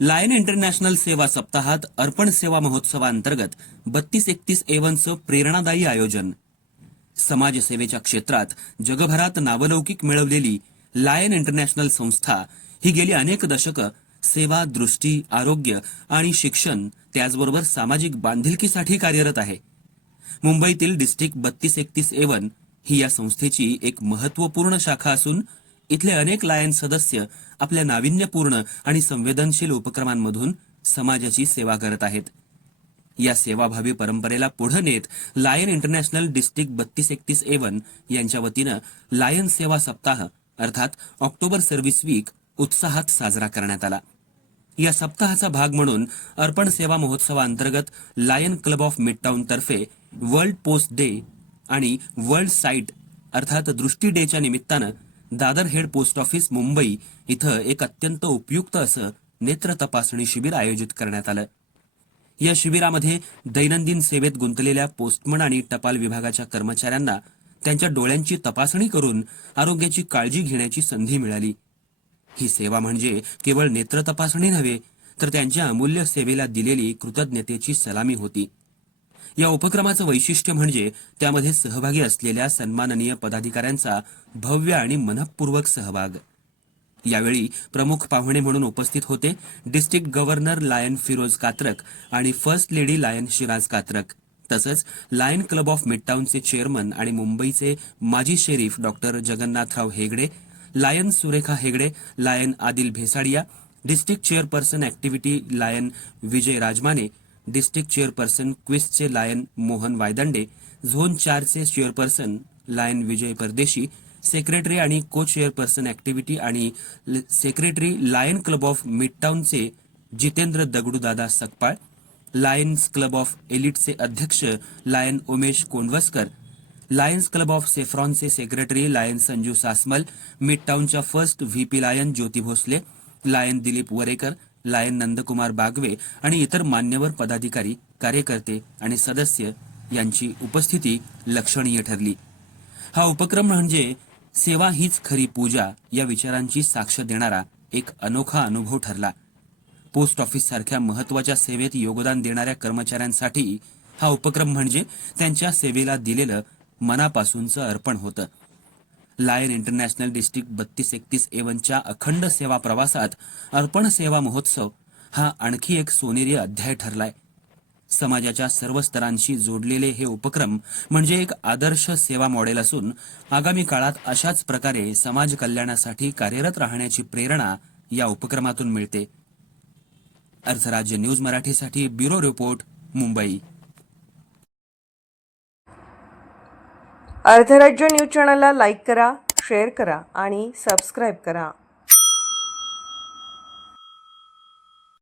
Lion international सेवा सप्ताहात अर्पण सेवा महोत्सवाअंतर्गत 32-31 प्रेरणादायी आयोजन। समाजसेवेच्या क्षेत्रात जगभरात नावलौकिक मिळवलेली लायन इंटरनॅशनल संस्था ही गेली अनेक दशकं सेवा, दृष्टी, आरोग्य आणि शिक्षण त्याचबरोबर सामाजिक बांधिलकीसाठी कार्यरत आहे। मुंबईतील डिस्ट्रिक्ट 32-31 ही या संस्थेची एक महत्त्वपूर्ण शाखा असून इथले अनेक लायन सदस्य आपल्या नाविन्यपूर्ण आणि संवेदनशील उपक्रमांमधून समाजाची सेवा करत आहेत। या सेवाभावी परंपरेला पुढे नेत लायन इंटरनॅशनल डिस्ट्रिक्ट 32-31 यांच्या वतीनं लायन सेवा सप्ताह अर्थात ऑक्टोबर सर्व्हिस वीक उत्साहात साजरा करण्यात आला। या सप्ताहाचा भाग म्हणून अर्पण सेवा महोत्सवाअंतर्गत लायन क्लब ऑफ मिडटाउन तर्फे वर्ल्ड पोस्ट डे आणि वर्ल्ड साईट अर्थात दृष्टी डेच्या निमित्तानं Dadar head post office Mumbai इथं एक अत्यंत उपयुक्त असं नेत्र तपासणी शिबिर आयोजित करण्यात आलं। या शिबिरामध्ये दैनंदिन सेवेत गुंतलेल्या पोस्टमन आणि टपाल विभागाच्या कर्मचाऱ्यांना त्यांच्या डोळ्यांची तपासणी करून आरोग्याची काळजी घेण्याची संधी मिळाली। ही सेवा म्हणजे केवळ नेत्र तपासणी नव्हे तर त्यांच्या अमूल्य सेवेला दिलेली कृतज्ञतेची सलामी होती। या उपक्रमाचं वैशिष्ट्य म्हणजे त्यामध्ये सहभागी असलेल्या सन्माननीय पदाधिकाऱ्यांचा भव्य आणि मनपूर्वक सहभाग। यावेळी प्रमुख पाहुणे म्हणून उपस्थित होते district governor lion Firoz Katrak आणि first lady lion Shiraz Katrak, तसंच लायन क्लब ऑफ मिडटाउनचे चेअरमन आणि मुंबईचे माजी sheriff doctor Jagannathrao Hegde, lion Surekha Hegde, lion Adil Bhesadia, district chairperson activity lion Vijay Rajmane, district chairperson क्विस्टचे लायन मोहन वायदंडे, झोन 4चे chairperson lion Vijay Pardeshi, secretary आणि को चेअरपर्सन ऍक्टिव्हिटी आणि सेक्रेटरी लायन क्लब ऑफ मिडटाउनचे Jitendra Dagdudada Sakpal, lions club of एलिटचे अध्यक्ष lion Umesh Kondvaskar, lions club of सेफ्रॉनचे सेक्रेटरी लायन संजू सासमल, मिडटाउनच्या first VP lion Jyoti Bhosale, lion Dilip Varekar, lion Nandkumar Bagwe आणि इतर मान्यवर पदाधिकारी, कार्यकर्ते आणि सदस्य यांची उपस्थिती लक्षणीय ठरली। हा उपक्रम म्हणजे सेवा हीच खरी पूजा या विचारांची साक्ष देणारा एक अनोखा अनुभव ठरला। पोस्ट ऑफिस सारख्या महत्त्वाच्या सेवेत योगदान देणाऱ्या कर्मचाऱ्यांसाठी हा उपक्रम म्हणजे त्यांच्या सेवेला दिलेलं मनापासूनचं अर्पण होतं। लायन इंटरनॅशनल डिस्ट्रिक्ट 32-31च्या अखंड सेवा प्रवासात अर्पण सेवा महोत्सव हा आणखी एक सोनेरी अध्याय ठरलाय। समाजाच्या सर्व स्तरांशी जोडलेले हे उपक्रम म्हणजे एक आदर्श सेवा मॉडेल असून आगामी काळात अशाच प्रकारे समाज कल्याणासाठी कार्यरत राहण्याची प्रेरणा या उपक्रमातून मिळते। अर्थराज्य न्यूज मराठीसाठी bureau report, Mumbai. Arthrajya news चॅनलला लाईक करा, शेअर करा आणि सबस्क्राईब करा।